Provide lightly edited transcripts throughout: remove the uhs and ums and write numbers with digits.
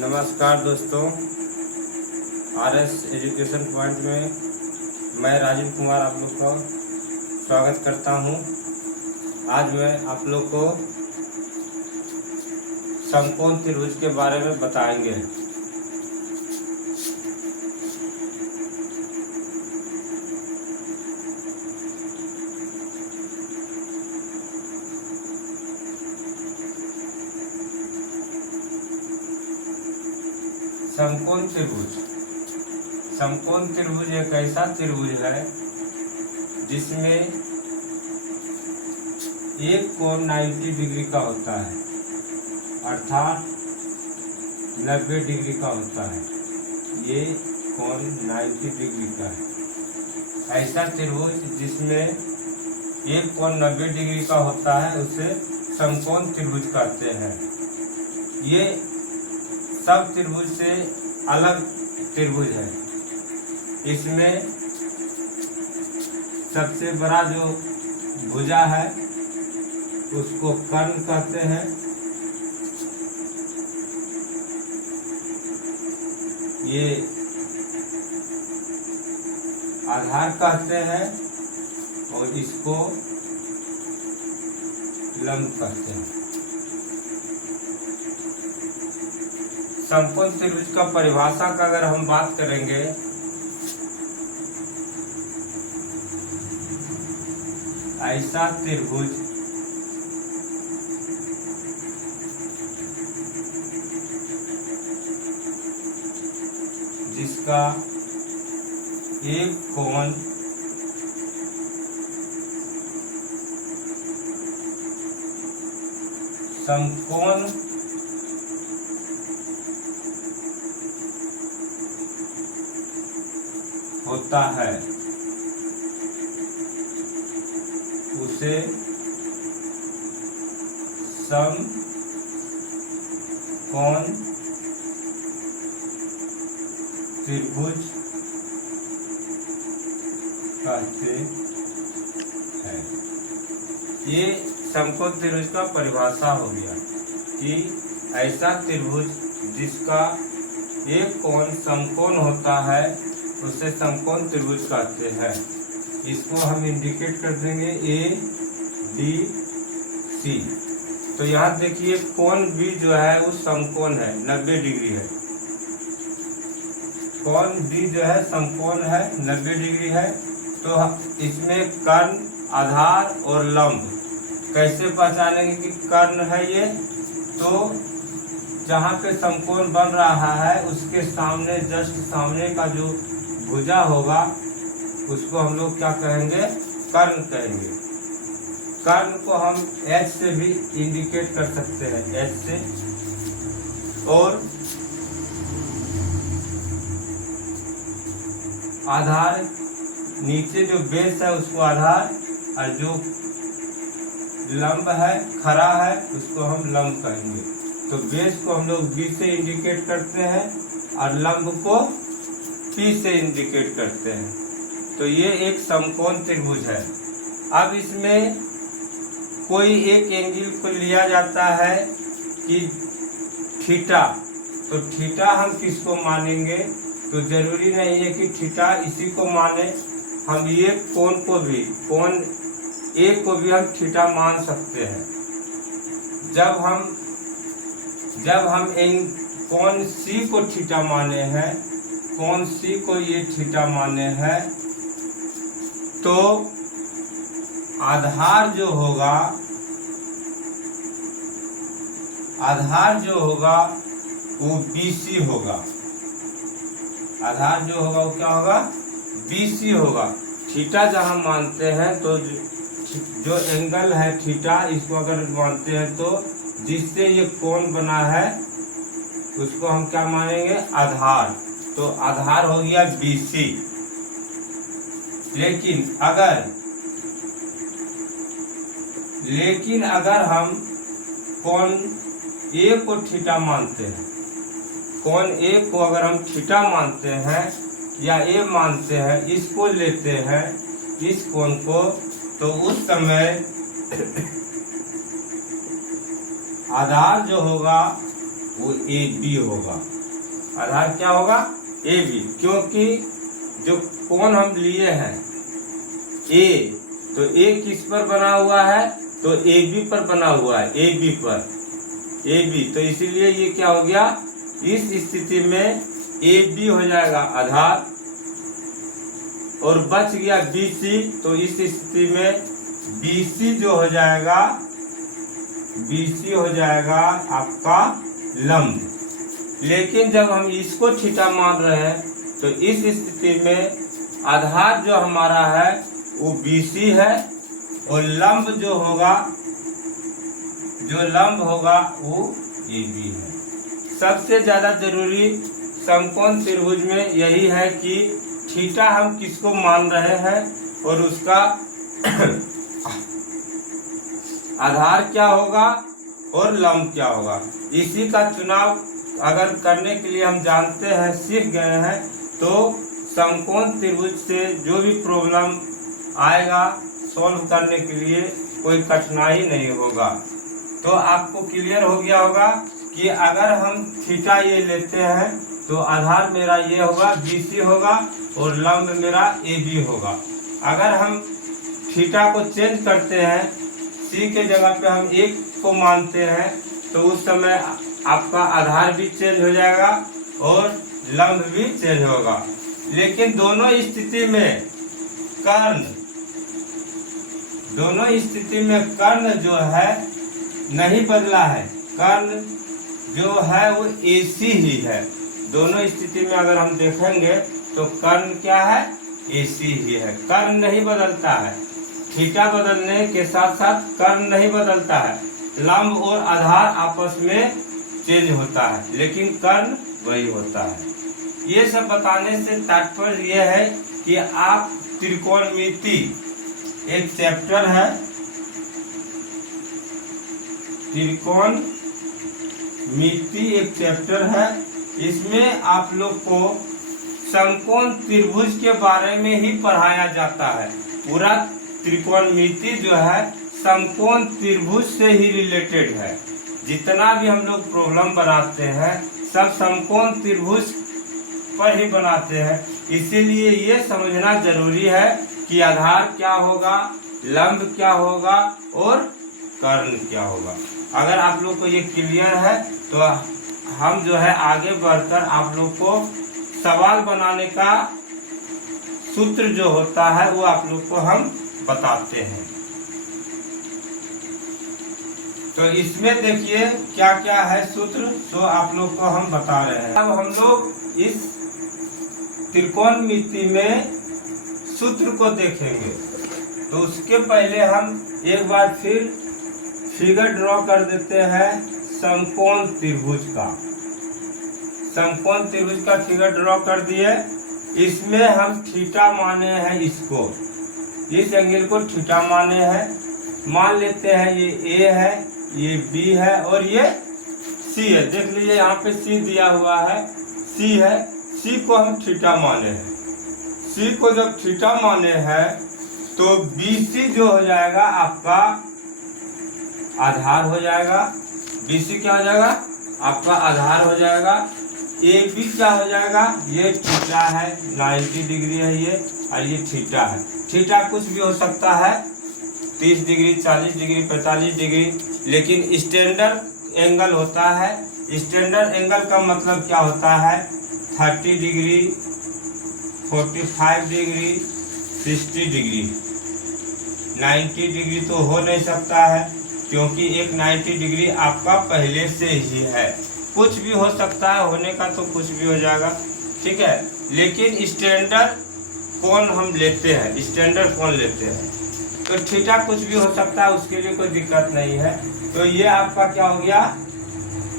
नमस्कार दोस्तों, RS education point में मैं राजीव कुमार आप लोग का स्वागत करता हूं। आज मैं आप लोग को समकोण त्रिभुज के बारे में बताएंगे। समकोण त्रिभुज एक ऐसा त्रिभुज है जिसमें एक कोण 90 डिग्री का होता है, अर्थात 90 डिग्री का होता है। ये कोण 90 डिग्री का है। ऐसा त्रिभुज जिसमें एक कोण 90 डिग्री का होता है उसे समकोण त्रिभुज कहते हैं। ये सब त्रिभुज से अलग त्रिभुज है। इसमें सबसे बड़ा जो भुजा है उसको कर्ण कहते हैं। ये आधार कहते हैं और इसको लंब कहते हैं। समकोण त्रिभुज का परिभाषा का अगर हम बात करेंगे, ऐसा त्रिभुज जिसका एक कोण समकोण होता है उसे समकोण त्रिभुज कहते हैं। ये समकोण त्रिभुज का परिभाषा हो गया कि ऐसा त्रिभुज जिसका एक कोण समकोण होता है उसे समकोण त्रिभुज कहते हैं। इसको हम इंडिकेट कर देंगे ए डी सी। तो यहाँ देखिए कोण बी जो है वो समकोण है, 90 डिग्री है। कोण बी जो है समकोण है, 90 डिग्री है। तो इसमें कर्ण, आधार और लंब कैसे पहचानेंगे कि कर्ण है ये? तो जहाँ पे समकोण बन रहा है उसके सामने, जस्ट सामने का जो भुजा होगा उसको हम लोग क्या कहेंगे? कर्ण कहेंगे। कर्ण को हम H से भी इंडिकेट कर सकते हैं, H से। और आधार, नीचे जो बेस है उसको आधार, और जो लंब है, खड़ा है, उसको हम लंब कहेंगे। तो बेस को हम लोग B से इंडिकेट करते हैं और लंब को P से इंडिकेट करते हैं। तो ये एक समकोण त्रिभुज है। अब इसमें कोई एक एंगल को लिया जाता है कि थीटा। तो थीटा हम किसको मानेंगे? तो जरूरी नहीं है कि थीटा इसी को माने। हम ये कोण को भी, कोण ए को भी हम थीटा मान सकते हैं। जब हम इन कोण सी को थीटा माने हैं, कोण सी को ये थीटा माने हैं, तो आधार जो होगा वो BC होगा। आधार जो होगा वो क्या होगा? BC होगा। थीटा जहां मानते हैं तो जो एंगल है थीटा, इसको अगर मानते हैं तो जिससे ये कोण बना है उसको हम क्या मानेंगे? आधार। तो आधार हो गया BC। लेकिन अगर हम कोण ए को थीटा मानते हैं, कोण ए को अगर हम थीटा मानते हैं या ए मानते हैं, इसको लेते हैं, इस कोण को, तो उस समय आधार जो होगा वो ए बी होगा। आधार क्या होगा? ए बी, क्योंकि जो कोण हम लिए हैं ए, तो ए किस पर बना हुआ है? तो ए बी पर बना हुआ है, ए बी पर, ए बी, तो इसीलिए ये क्या हो गया? इस स्थिति में ए बी हो जाएगा आधार और बच गया बी सी, तो इस स्थिति में बी सी जो हो जाएगा, बी सी हो जाएगा आपका लंब। लेकिन जब हम इसको थीटा मान रहे हैं तो इस स्थिति में आधार जो हमारा है वो बी सी है और लंब जो होगा, जो लंब होगा वो ए बी है। सबसे ज्यादा जरूरी समकोण त्रिभुज में यही है कि थीटा हम किसको मान रहे हैं और उसका आधार क्या होगा और लंब क्या होगा। इसी का चुनाव अगर करने के लिए हम जानते हैं, सीख गए हैं, तो समकोण त्रिभुज से जो भी प्रॉब्लम आएगा सॉल्व करने के लिए कोई कठिनाई नहीं होगा। तो आपको क्लियर हो गया होगा कि अगर हम थीटा ये लेते हैं तो आधार मेरा ये होगा, बी सी होगा और लंब मेरा ए बी होगा। अगर हम थीटा को चेंज करते हैं, सी के जगह पे हम एक को मानते हैं, तो उस समय आपका आधार भी चेंज हो जाएगा और लंब भी चेंज होगा। लेकिन दोनों स्थिति में कर्ण, दोनों स्थिति में कर्ण जो है नहीं बदला है, कर्ण जो है वो AC ही है। दोनों स्थिति में अगर हम देखेंगे तो कर्ण क्या है? AC ही है, कर्ण नहीं बदलता है। थीटा बदलने के साथ साथ कर्ण नहीं बदलता है, लंब और आधार आपस में चेंज होता है लेकिन कर्ण वही होता है। ये सब बताने से तात्पर्य यह है कि आप त्रिकोणमिति एक चैप्टर है, त्रिकोणमिति एक चैप्टर है, इसमें आप लोग को समकोण त्रिभुज के बारे में ही पढ़ाया जाता है। पूरा त्रिकोणमिति जो है समकोण त्रिभुज से ही रिलेटेड है। जितना भी हम लोग प्रॉब्लम बनाते हैं सब समकोण त्रिभुज पर ही बनाते हैं। इसीलिए ये समझना जरूरी है कि आधार क्या होगा, लंब क्या होगा और कर्ण क्या होगा। अगर आप लोग को ये क्लियर है तो हम जो है आगे बढ़कर आप लोग को सवाल बनाने का सूत्र जो होता है वो आप लोग को हम बताते हैं। तो इसमें देखिए क्या क्या है सूत्र, तो आप लोग को हम बता रहे हैं। अब हम लोग इस त्रिकोणमिति में सूत्र को देखेंगे, तो उसके पहले हम एक बार फिर फिगर ड्रॉ कर देते हैं समकोण त्रिभुज का। समकोण त्रिभुज का फिगर ड्रॉ कर दिए। इसमें हम थीटा माने हैं, इसको, इस एंगल को थीटा माने हैं। मान लेते हैं ये ए है, ये बी है और ये सी है। देख लीजिए यहाँ पे सी दिया हुआ है, सी है, सी को हम थीटा माने हैं। सी को जब थीटा माने हैं तो बी सी जो हो जाएगा आपका आधार हो जाएगा। बी सी क्या हो जाएगा? आपका आधार हो जाएगा। ए बी क्या हो जाएगा? ये थीटा है, 90 डिग्री है ये, और ये थीटा है। थीटा कुछ भी हो सकता है, 30 डिग्री, 40 डिग्री, 45 डिग्री, लेकिन स्टैंडर्ड एंगल होता है। स्टैंडर्ड एंगल का मतलब क्या होता है? 30 डिग्री, 45 डिग्री, 60 डिग्री। 90 डिग्री तो हो नहीं सकता है क्योंकि एक 90 डिग्री आपका पहले से ही है। कुछ भी हो सकता है, होने का तो कुछ भी हो जाएगा, ठीक है। लेकिन स्टैंडर्ड कोण हम लेते हैं, स्टैंडर्ड कोण लेते हैं, तो थीटा कुछ भी हो सकता है, उसके लिए कोई दिक्कत नहीं है। तो ये आपका क्या हो गया?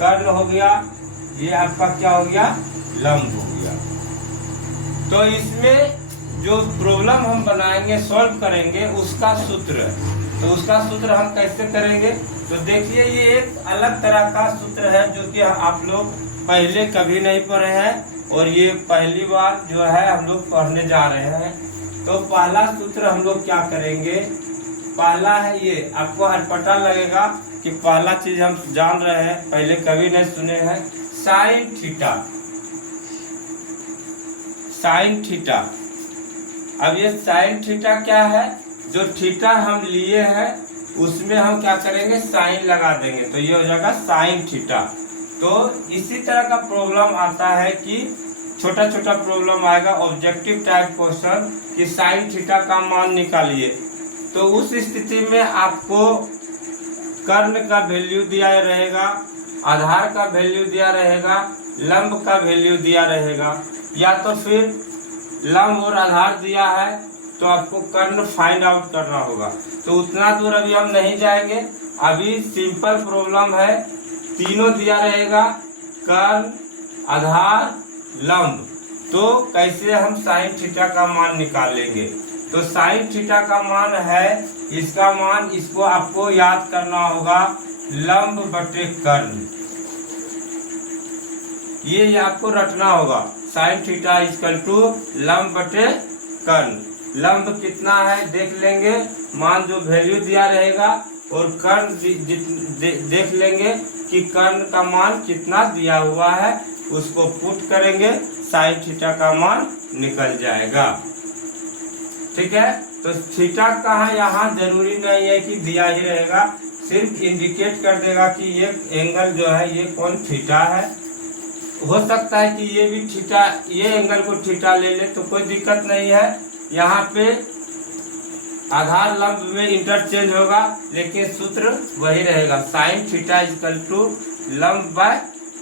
कर्ण हो गया। ये आपका क्या हो गया? लंब हो गया। तो इसमें जो प्रॉब्लम हम बनाएंगे, सॉल्व करेंगे, उसका सूत्र है। तो उसका सूत्र हम कैसे करेंगे? तो देखिए ये एक अलग तरह का सूत्र है जो कि आप लोग पहले कभी नहीं पढ़े हैं और ये पहली बार जो है हम लोग पढ़ने जा रहे हैं। तो पहला सूत्र हम लोग क्या करेंगे? पहला है ये, आपको अटपटा लगेगा कि पहला चीज हम जान रहे हैं, पहले कभी नहीं सुने हैं, साइन थीटा। साइन थीटा, अब ये साइन थीटा क्या है, जो थीटा हम लिए हैं उसमें हम क्या करेंगे, साइन लगा देंगे, तो ये हो जाएगा साइन थीटा। तो इसी तरह का प्रॉब्लम आता है कि छोटा छोटा प्रॉब्लम आएगा ऑब्जेक्टिव टाइप क्वेश्चन कि साइन थीटा का मान निकालिए। तो उस स्थिति में आपको कर्ण का वैल्यू दिया रहेगा, आधार का वैल्यू दिया रहेगा, लंब का वैल्यू दिया रहेगा, या तो फिर लंब और आधार दिया है तो आपको कर्ण फाइंड आउट करना होगा। तो उतना दूर अभी हम नहीं जाएंगे, अभी सिंपल प्रॉब्लम है, तीनों दिया रहेगा, कर्ण, आधार, लंब। तो कैसे हम साइन थीटा का मान निकालेंगे, तो साइन थीटा का मान है, इसका मान, इसको आपको याद करना होगा, लंब बटे कर्ण, ये आपको रटना होगा। साइन थीटा इक्वल टू लंब बटे कर्ण। लंब कितना है देख लेंगे, मान जो वैल्यू दिया रहेगा, और कर्ण देख लेंगे कि कर्ण का मान कितना दिया हुआ है, उसको पुट करेंगे, साइन थीटा का मान निकल जाएगा। ठीक है, तो थीटा कहाँ, यहाँ जरूरी नहीं है कि दिया ही रहेगा, सिर्फ इंडिकेट कर देगा कि ये एंगल जो है ये कौन थीटा है। हो सकता है कि ये भी थीटा, ये एंगल को थीटा ले ले तो कोई दिक्कत नहीं है, यहाँ पे आधार लंब में इंटरचेंज होगा, लेकिन सूत्र वही रहेगा, साइन थीटा इक्वल टू लंब बाय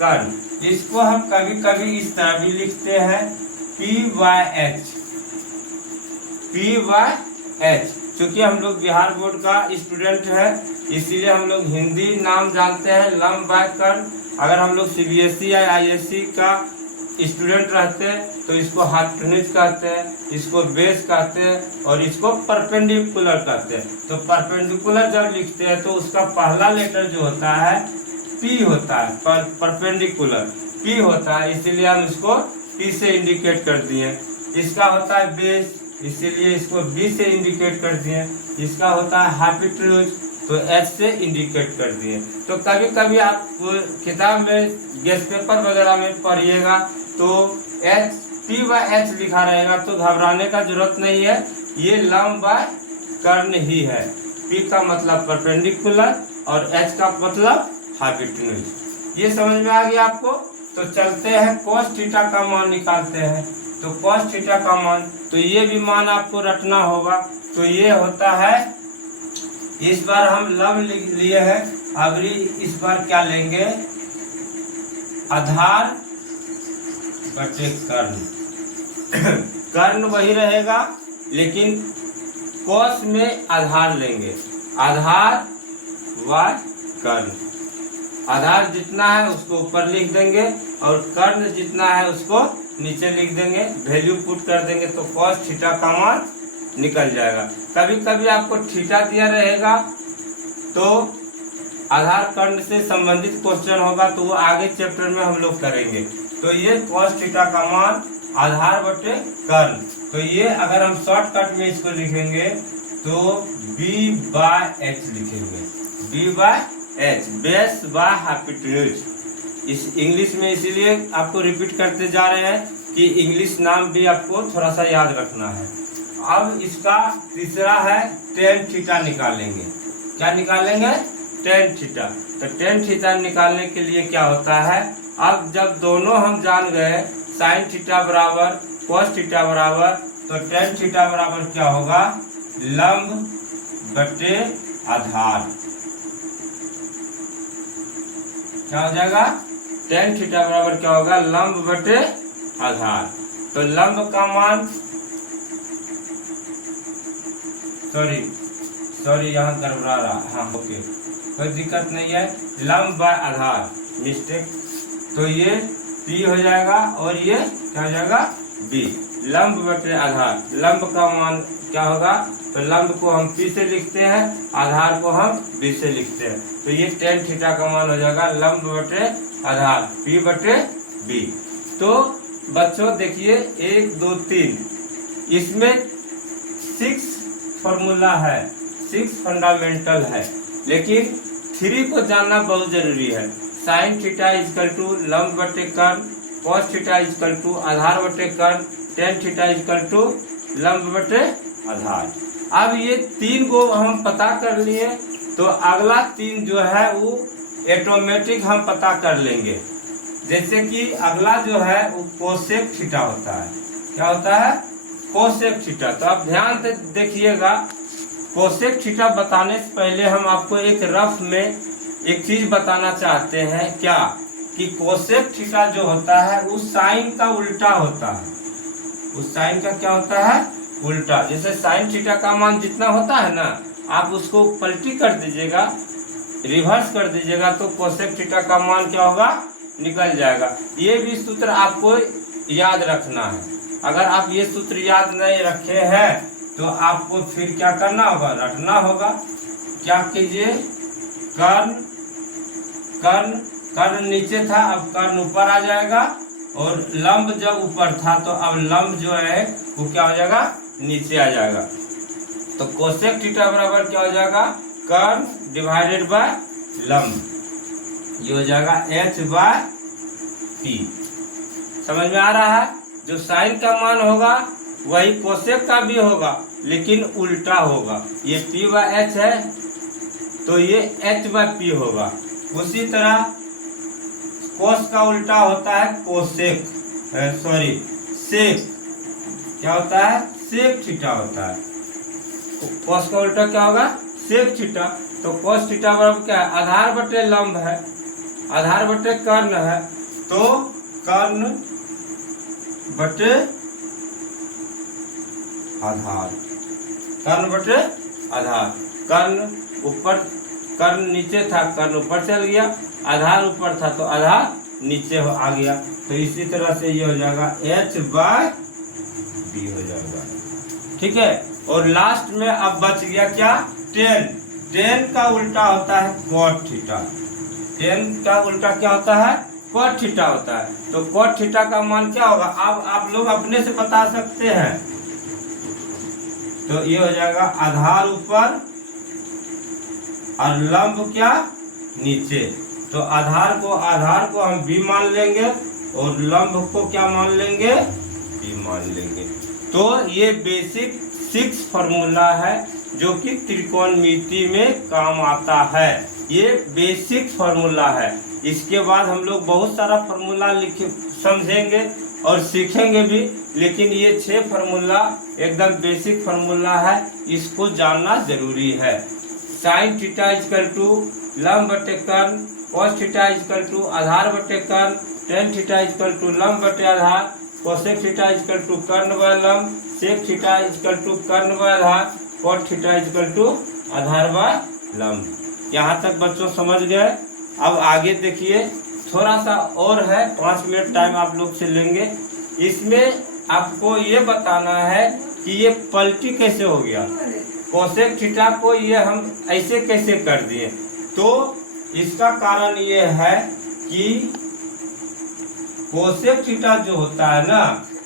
कर्ण। इसको हम कभी कभी इस तरह भी लिखते हैं, P/H। P/H, क्योंकि हम लोग बिहार बोर्ड का स्टूडेंट है, इसीलिए हम लोग हिंदी नाम जानते हैं लंब बाय कर्ण। अगर हम लोग CBSE या ISC का स्टूडेंट रहते तो इसको हाइपोटेन्यूज कहते हैं, इसको बेस कहते हैं, और इसको परपेंडिकुलर कहते हैं। तो परपेंडिकुलर जब लिखते हैं तो उसका पहला लेटर जो होता है P होता है, परपेंडिकुलर P होता है, इसीलिए हम इसको P से इंडिकेट कर दिए। इसका होता है बेस, इसीलिए इसको B से इंडिकेट कर दिए। इसका होता है हाइपोटेन्यूज, तो H से इंडिकेट कर दिए। तो कभी कभी आप किताब में गेस्ट पेपर वगैरह में पढ़िएगा तो P/H लिखा रहेगा, तो घबराने का जरूरत नहीं है, ये लंब बाय कर्ण ही है। P का मतलब परपेंडिकुलर और H का मतलब हाइपोटेन्यूज। ये समझ में आ गया आपको। तो चलते हैं cos थीटा का मान निकालते हैं। तो cos थीटा का मान, तो ये भी मान आपको रटना होगा। तो ये होता है, इस बार हम लंब लिए हैं, अभी इस बार क्या लेंगे, आधार बटे कर्ण। कर्ण वही रहेगा, लेकिन cos में आधार लेंगे, आधार व कर्ण। आधार जितना है उसको ऊपर लिख देंगे और कर्ण जितना है उसको नीचे लिख देंगे, वैल्यू पुट कर देंगे, तो cos थीटा का मान निकल जाएगा। कभी कभी आपको थीटा दिया रहेगा तो आधार कर्ण से संबंधित क्वेश्चन होगा, तो वो आगे चैप्टर में हम लोग करेंगे। तो ये cos थीटा का मान आधार बटे कर्ण। तो ये अगर हम शॉर्टकट में इसको लिखेंगे तो B/H लिखेंगे, B/H, बेस बाय हाइपोटेन्यूज। इस इंग्लिश में इसीलिए आपको रिपीट करते जा रहे हैं कि इंग्लिश नाम भी आपको थोड़ा सा याद रखना है। अब इसका तीसरा है tan थीटा निकालेंगे। क्या निकालेंगे, tan थीटा। तो tan थीटा निकालने के लिए क्या होता है, अब जब दोनों हम जान गए, sin थीटा बराबर cos थीटा बराबर, तो tan थीटा बराबर क्या होगा, लंब बटे आधार। क्या हो जाएगा, tan थीटा बराबर क्या होगा, लंब बटे आधार। तो लंब का मान, सॉरी यहाँ गड़बड़ा रहा, हाँ ओके, कोई दिक्कत नहीं है, लंब बाय आधार, मिस्टेक। तो ये P हो जाएगा और ये क्या हो जाएगा, B, लंब बटे आधार। लंब का मान क्या होगा, तो लंब को हम P से लिखते हैं, आधार को हम B से लिखते हैं। तो ये tan थीटा का मान हो जाएगा लंब बटे आधार, P बटे B। तो बच्चों देखिए 1 2 3, इसमें 6 फॉर्मूला है, 6 फंडामेंटल है, लेकिन 3 को जानना बहुत जरूरी है। साइन थीटा इजकल टू लंब बटे कर्ण, कॉस थीटा इजकल टू आधार बटे कर्ण, टेन थीटा इजकल टू लंब बटे आधार। अब ये 3 को हम पता कर लिए, तो अगला 3 जो है वो ऑटोमेटिक हम पता कर लेंगे। जैसे कि अगला जो है वो कोसेक थीटा होता है। क्या होता है? Cosec theta. तो आप ध्यान से देखिएगा, कोसेक थीटा बताने से पहले हम आपको एक रफ में एक चीज बताना चाहते हैं। क्या? कि कोसेक थीटा जो होता है उस साइन का उल्टा होता है। उस साइन का क्या होता है? उल्टा। जैसे साइन थीटा का मान जितना होता है ना, आप उसको पलटी कर दीजिएगा, रिवर्स कर दीजिएगा, तो कोसेक थीटा का मान क्या होगा? निकल जाएगा। ये भी सूत्र आपको याद रखना है। अगर आप ये सूत्र याद नहीं रखे हैं तो आपको फिर क्या करना होगा? रटना होगा। क्या कीजिए? कर्ण कर्ण कर्ण नीचे था, अब कर्ण ऊपर आ जाएगा, और लंब जब ऊपर था तो अब लंब जो है वो क्या हो जाएगा? नीचे आ जाएगा। तो कोसेक थीटा बराबर क्या हो जाएगा? कर्ण डिवाइडेड बाय लंब। ये हो जाएगा h/p। समझ में आ रहा है? जो साइन का मान होगा वही कोसेक का भी होगा, लेकिन उल्टा होगा। ये p/h है तो ये h/p होगा। उसी तरह कोस का उल्टा होता है कोसेक, सेक। क्या होता है? सेक थीटा होता है। कोस का उल्टा क्या होगा? Sec theta. तो कोस थीटा बराबर क्या है? आधार बटे लंब है, आधार बटे कर्ण है, तो कर्ण बटे आधार, कर्ण बटे आधार। कर्ण ऊपर, कर्ण नीचे था, कर्ण ऊपर चल गया, आधार ऊपर था तो आधार नीचे आ गया। तो इसी तरह से ये हो जाएगा h/b हो जाएगा। ठीक है। और लास्ट में अब बच गया क्या? टेन। टेन का उल्टा होता है कॉट थीटा। टेन का उल्टा क्या होता है? कॉट थीटा होता है। तो कॉट थीटा का मान क्या होगा? अब आप लोग अपने से बता सकते हैं। तो ये हो जाएगा आधार ऊपर और लंब क्या? नीचे। तो आधार को हम b मान लेंगे और लंब को क्या मान लेंगे? b मान लेंगे। तो ये बेसिक 6 फार्मूला है जो कि त्रिकोणमिति में काम आता है। ये बेसिक फार्मूला है। इसके बाद हम लोग बहुत सारा फार्मूला समझेंगे और सीखेंगे भी, लेकिन ये 6 फार्मूला एकदम बेसिक फार्मूला है, इसको जानना जरूरी है। साइन थीटा इजकल टू लंब बटे कर्ण, कॉस थीटा इजकल टू आधार बटे कर्ण, टेन थीटा इजकल टू लंब बटे आधार, कोसेक थीटा इजकल टू कर्ण बाय लंब, सेक थीटा इजकल टू कर्ण बाय आधार, कॉट थीटा इजकल टू आधार बाय लंब। यहाँ तक बच्चों समझ गए? अब आगे देखिए, थोड़ा सा और है, 5 मिनट टाइम आप लोग से लेंगे। इसमें आपको ये बताना है कि ये पलटी कैसे हो गया। कोसेक थीटा को ये हम ऐसे कैसे कर दिए? तो इसका कारण ये है कि कोसेक थीटा जो होता है ना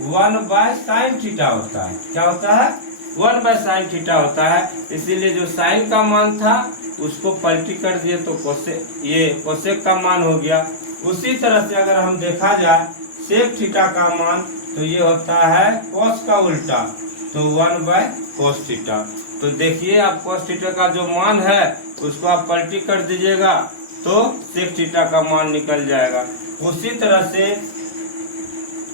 1/sin थीटा होता है। क्या होता है? 1/sin थीटा होता है। इसीलिए जो साइन का मान था उसको पलटी कर दिए तो कोसेक का मान हो गया। उसी तरह से अगर हम देखा जाए सेक थीटा का मान, तो ये होता है कॉस का उल्टा, तो 1/cos थीटा। तो देखिए आप cos थीटा का जो मान है उसको आप पलटी कर दीजिएगा तो सेक थीटा का मान निकल जाएगा। उसी तरह से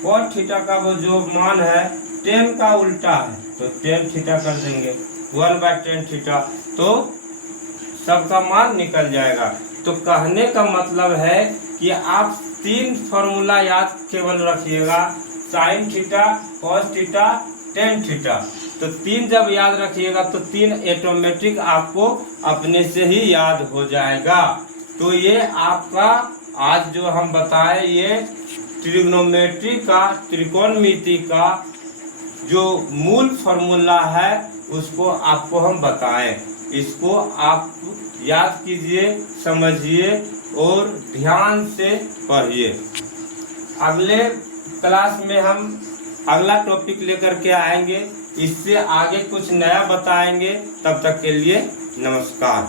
cos थीटा का वो जो मान है tan का उल्टा है, तो tan थीटा कर देंगे 1/tan थीटा, तो सबका मान निकल जाएगा। तो कहने का मतलब है कि आप 3 फॉर्मूला याद केवल रखिएगा, sine theta, cos theta, tan theta. तो 3 जब याद रखिएगा तो 3 ऑटोमेटिक आपको अपने से ही याद हो जाएगा। तो ये आपका आज जो हम बताए ये ट्रिग्नोमेट्री का, त्रिकोणमिति का जो मूल फॉर्मूला है उसको आपको हम बताएं। इसको आप याद कीजिए, समझिए और ध्यान से पढ़िए। अगले क्लास में हम अगला टॉपिक लेकर के आएंगे, इससे आगे कुछ नया बताएंगे। तब तक के लिए नमस्कार।